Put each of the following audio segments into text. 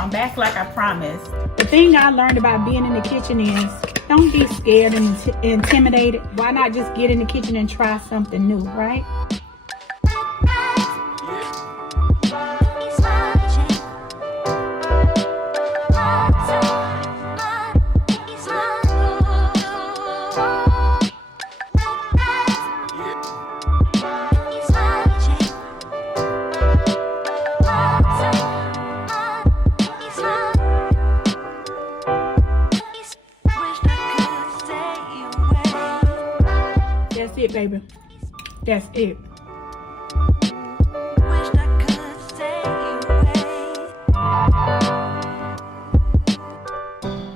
I'm back like I promised. The thing I learned about being in the kitchen is don't be scared and intimidated. Why not just get in the kitchen and try something new, right? That's it, baby. That's it.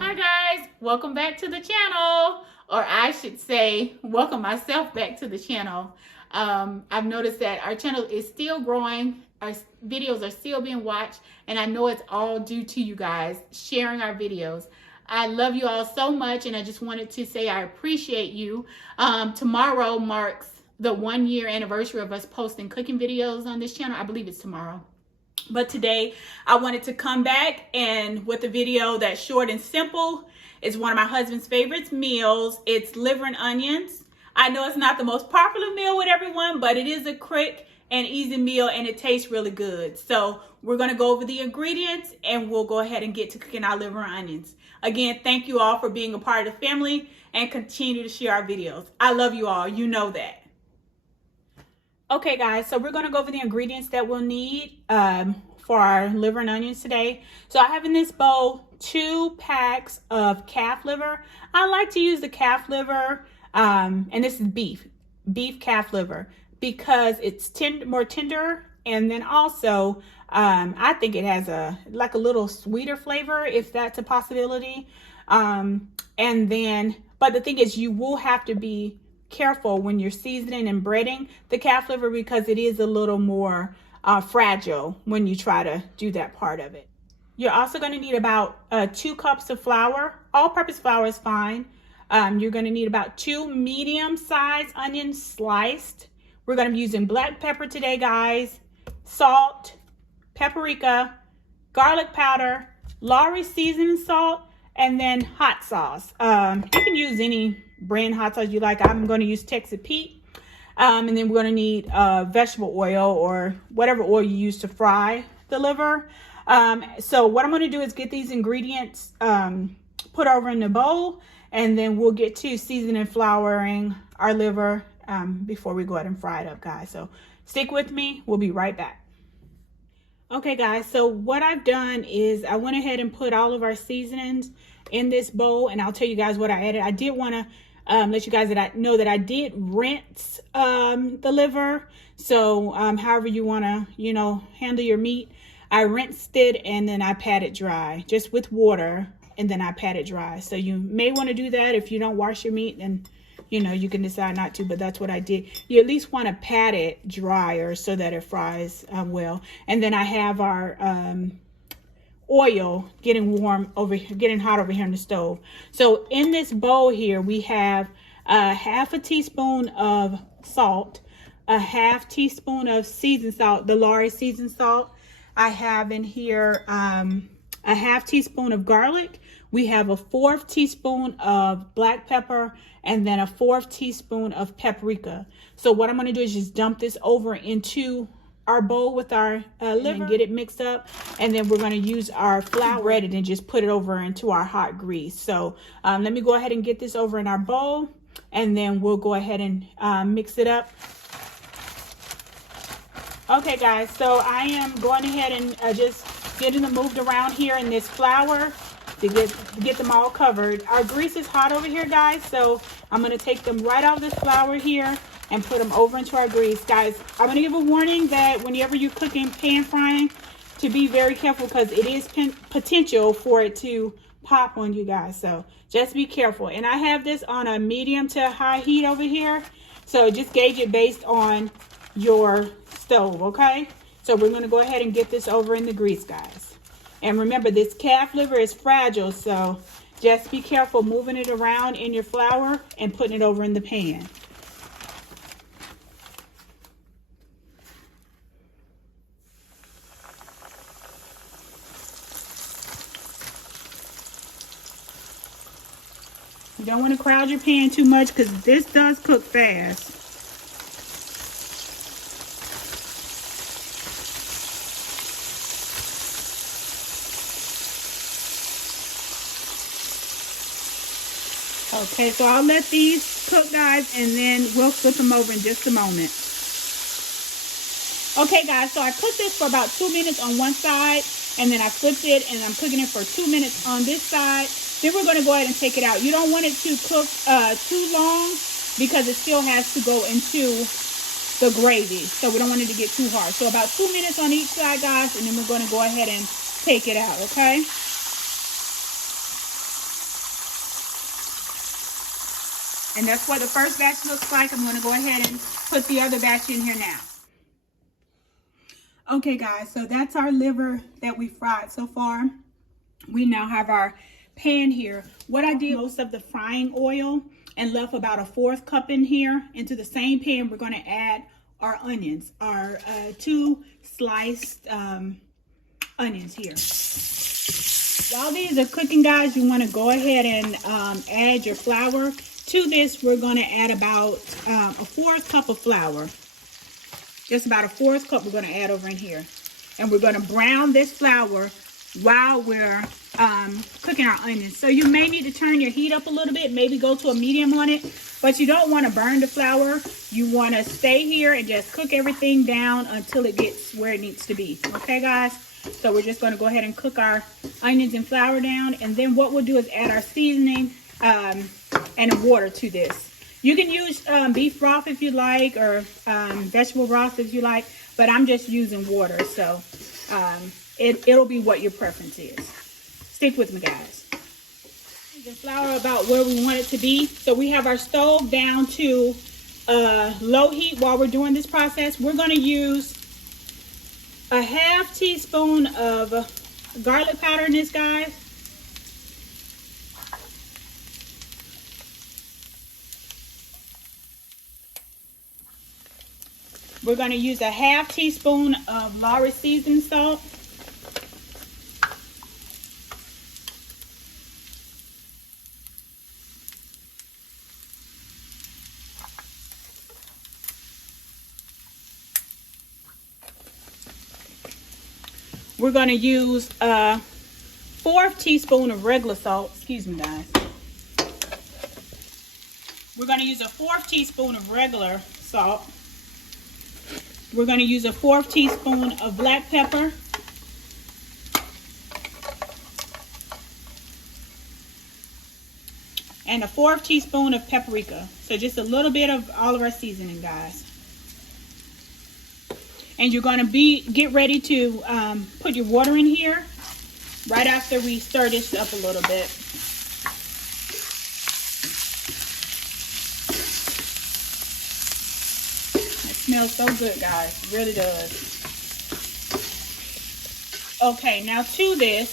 Hi guys, welcome back to the channel, or I should say welcome myself back to the channel. I've noticed that our channel is still growing, our videos are still being watched, and I know it's all due to you guys sharing our videos. I love you all so much, and I just wanted to say I appreciate you. Tomorrow marks the 1 year anniversary of us posting cooking videos on this channel. I believe it's tomorrow. But today I wanted to come back and with a video that's short and simple. It's one of my husband's favorite meals. It's liver and onions. I know it's not the most popular meal with everyone, but it is a quick and easy meal and it tastes really good. So we're gonna go over the ingredients and we'll go ahead and get to cooking our liver and onions. Again, thank you all for being a part of the family and continue to share our videos. I love you all, you know that. Okay guys, so we're gonna go over the ingredients that we'll need for our liver and onions today. So I have in this bowl 2 packs of calf liver. I like to use the calf liver, and this is beef calf liver, because it's more tender, and then also I think it has a little sweeter flavor, if that's a possibility. And then, but the thing is, you will have to be careful when you're seasoning and breading the calf liver, because it is a little more fragile when you try to do that part of it. You're also going to need about 2 cups of flour. All-purpose flour is fine. You're going to need about 2 medium-sized onions sliced. We're going to be using black pepper today, guys, salt, paprika, garlic powder, Lawry seasoning salt, and then hot sauce. You can use any brand hot sauce you like. I'm going to use Texas Pete. And then we're going to need vegetable oil or whatever oil you use to fry the liver. So what I'm going to do is get these ingredients put over in the bowl, and then we'll get to seasoning and flouring our liver before we go ahead and fry it up, guys. So stick with me. We'll be right back. Okay, guys, so what I've done is I went ahead and put all of our seasonings in this bowl, and I'll tell you guys what I added. I did want to let you guys know that I did rinse the liver. So however you want to, handle your meat. I rinsed it and then I pat it dry, just with water, and then I pat it dry. So you may want to do that. If you don't wash your meat, and you can decide not to, but that's what I did. You at least want to pat it drier so that it fries well. And then I have our oil getting hot over here on the stove. So in this bowl here, we have half a teaspoon of salt, a half teaspoon of seasoned salt, the Lawry seasoned salt. I have in here a half teaspoon of garlic. We have a 1/4 teaspoon of black pepper, and then a 1/4 teaspoon of paprika. So what I'm going to do is just dump this over into our bowl with our liver and get it mixed up, and then we're going to use our flour bread and just put it over into our hot grease. So let me go ahead and get this over in our bowl, and then we'll go ahead and mix it up. Okay guys, so I am going ahead and just getting them moved around here in this flour to get them all covered. Our grease is hot over here, guys, so I'm going to take them right off this flour here and put them over into our grease. Guys, I'm going to give a warning that whenever you're cooking pan frying, to be very careful, because it is potential for it to pop on you guys. So just be careful. And I have this on a medium to high heat over here, so just gauge it based on your stove, okay? So we're going to go ahead and get this over in the grease, guys. And remember, this calf liver is fragile, so just be careful moving it around in your flour and putting it over in the pan. You don't want to crowd your pan too much because this does cook fast. Okay, so I'll let these cook, guys, and then we'll flip them over in just a moment. Okay, guys, so I cooked this for about 2 minutes on one side, and then I flipped it, and I'm cooking it for 2 minutes on this side. Then we're going to go ahead and take it out. You don't want it to cook too long because it still has to go into the gravy. So we don't want it to get too hard. So about 2 minutes on each side, guys, and then we're going to go ahead and take it out, okay? And that's what the first batch looks like. I'm going to go ahead and put the other batch in here now. Okay, guys, so that's our liver that we fried so far. We now have our pan here. What I did, most of the frying oil and left about a 1/4 cup in here. Into the same pan, we're going to add our onions, our 2 sliced onions here. While these are cooking, guys, you want to go ahead and add your flour. To this, we're going to add about a 1/4 cup of flour. Just about a 1/4 cup we're going to add over in here. And we're going to brown this flour while we're cooking our onions. So you may need to turn your heat up a little bit, maybe go to a medium on it, but you don't want to burn the flour. You want to stay here and just cook everything down until it gets where it needs to be. Okay, guys? So we're just going to go ahead and cook our onions and flour down, and then what we'll do is add our seasoning and water to this. You can use beef broth if you like, or vegetable broth if you like, but I'm just using water, so it'll be what your preference is. Stick with me, guys. The flour about where we want it to be. So we have our stove down to low heat while we're doing this process. We're going to use a 1/2 teaspoon of garlic powder in this, guys. We're going to use a 1/2 teaspoon of Lawry seasoning salt. We're going to use a 1/4 teaspoon of regular salt. Excuse me, guys. We're going to use a 1/4 teaspoon of regular salt. We're going to use a 1/4 teaspoon of black pepper. And a 1/4 teaspoon of paprika. So just a little bit of all of our seasoning, guys. And you're going to get ready to put your water in here right after we stir this up a little bit. It smells so good, guys. It really does. Okay, now to this,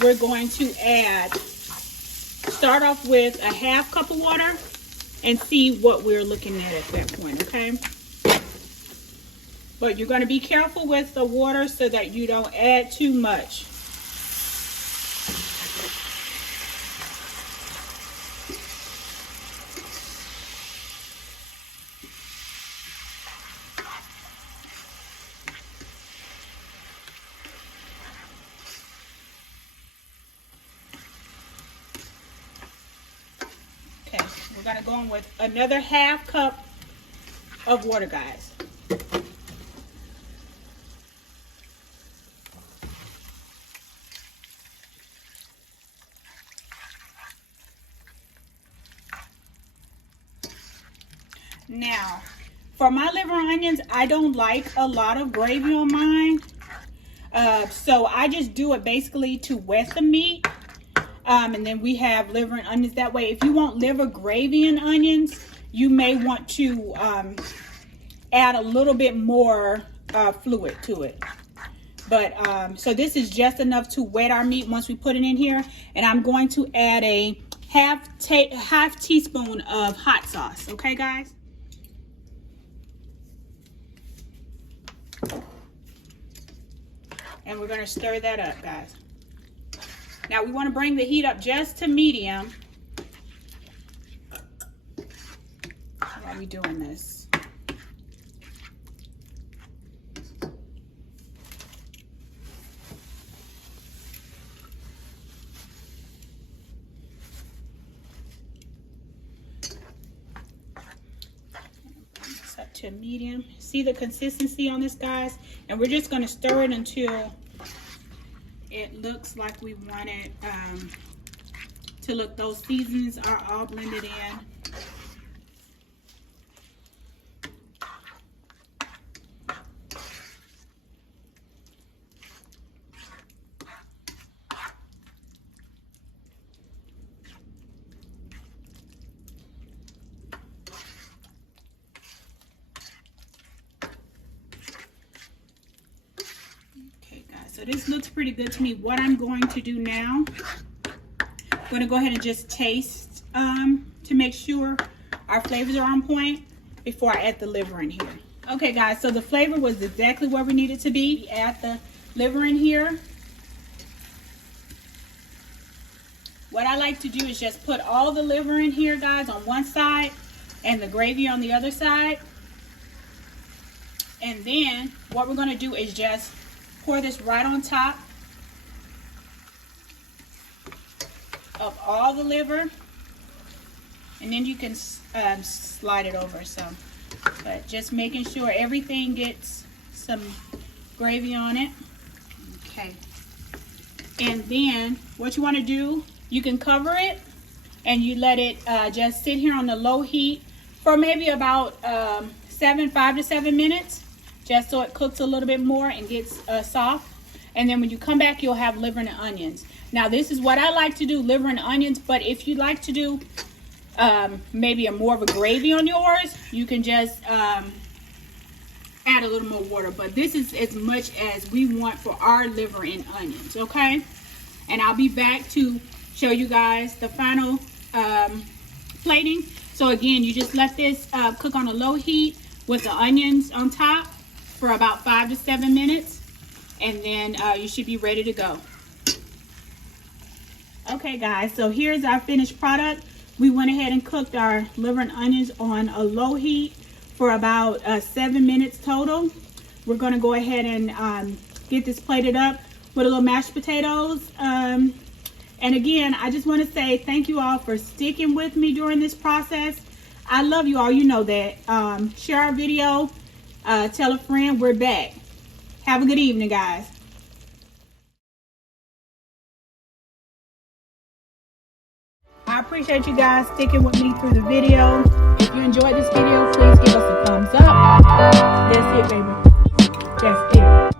we're going to start off with a 1/2 cup of water and see what we're looking at that point, okay? But you're going to be careful with the water so that you don't add too much. Okay, we're going to go in with another 1/2 cup of water, guys. Now, for my liver and onions, I don't like a lot of gravy on mine. So I just do it basically to wet the meat. And then we have liver and onions that way. If you want liver gravy and onions, you may want to add a little bit more fluid to it. But so this is just enough to wet our meat once we put it in here. And I'm going to add a half teaspoon of hot sauce. Okay, guys? And we're going to stir that up, guys. Now we want to bring the heat up just to medium while we're doing this. Up to medium. See the consistency on this, guys? And we're just going to stir it until it looks like we want it to look. Those seasonings are all blended in. So this looks pretty good to me. What I'm going to do now, I'm going to go ahead and just taste to make sure our flavors are on point before I add the liver in here. Okay guys, so the flavor was exactly where we needed to be. We add the liver in here. What I like to do is just put all the liver in here, guys, on one side and the gravy on the other side. And then what we're going to do is just pour this right on top of all the liver, and then you can slide it over some. But just making sure everything gets some gravy on it. Okay. And then what you want to do, you can cover it and you let it just sit here on the low heat for maybe about 5 to 7 minutes. Just so it cooks a little bit more and gets soft. And then when you come back, you'll have liver and onions. Now this is what I like to do, liver and onions. But if you like to do maybe more of a gravy on yours, you can just add a little more water. But this is as much as we want for our liver and onions, okay? And I'll be back to show you guys the final plating. So again, you just let this cook on a low heat with the onions on top for about 5 to 7 minutes, and then you should be ready to go. Okay guys, so here's our finished product. We went ahead and cooked our liver and onions on a low heat for about 7 minutes total. We're going to go ahead and get this plated up with a little mashed potatoes. And again, I just want to say thank you all for sticking with me during this process. I love you all, you know that. Share our video. Tell a friend. We're back. Have a good evening, guys. I appreciate you guys sticking with me through the video. If you enjoyed this video, please give us a thumbs up. That's it, baby. That's it.